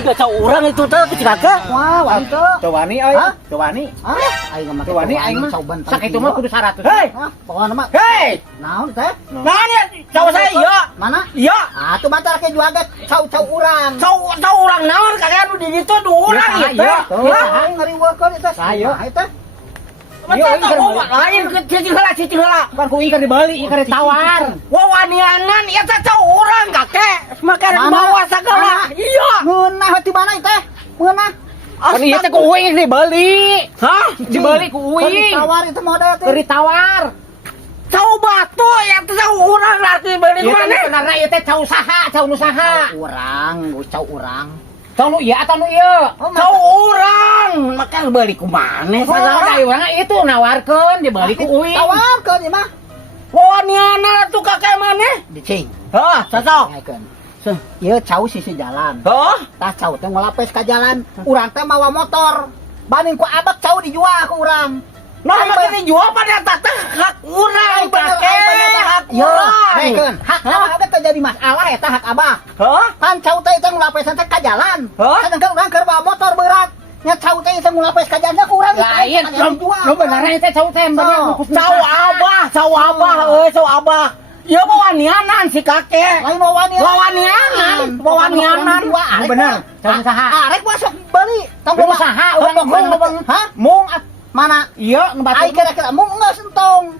Tidak tahu orang itu teh kakak. Wah, wanita. Cowani euy. Cowani. Aing mah Cowani aing mah. sak itu mah kudu 100. Hei. Pokona mah. Hei. Naon teh? Nah ya, cowok saya iya. Mana? Iya. Ah, tuh mata ke juaga cau urang. Tahu orang naon kakak anu di ditu dua orang Ya, gitu. tuh, aing ngariweukeun eta. Sayo. Eta. Masa tahu lain cicing heula. Kan ku ikan dibeli, ikan ditawar. Wawanianan ieu teh tahu orang kakek. Makan bawa sagala. Iya. Ngeunah ti mana teh? Ngeunah. Kan ieu teh ku uing dibeli. Hah? Dibeli ku uing. Tawar itu model teh. Keur ditawar. Tahu batu yang tahu orang lagi beli Ieu mana? teh benerna ieu teh cau saha, cau nu saha. Cau urang. Cau nu ieu atau nu ieu? Tahu orang. Maka beli ku mana? Sagala da urang itu nawarkeun dibeli ku uing. Tawarkeun ieu mah. Wawanianan tuh kakek mana? Dicing. Hah, cocok. Ngaikeun. Ieu cau sisi jalan. Hah? Tah cau teh ngelapes ka jalan. Urang teh mawa motor. Banding ku abak cau dijual ku urang. Nah, makin dijual pada tata hak orang kakek. Hak Yo, orang. ngaikeun. Hak abah teh terjadi masalah eta hak abah. Hah? Kan cau teh teh ngelapesan teh ka jalan. Hah? Sedangkan urang keur bawa motor berat. Nya cau teh teh ngulapes ka jalan ku urang Lain, nu benerna ieu teh cau teh bener. Cau abah, cau abah. Ya wawanianan si kakek. Lain wawanianan. Wawanianan. Bener, cau nu saha. Arek masuk beli. Tong Nu saha urang Hah? mung Mana? Iya, ieu nu batu. Ai kira-kira mung geus entong.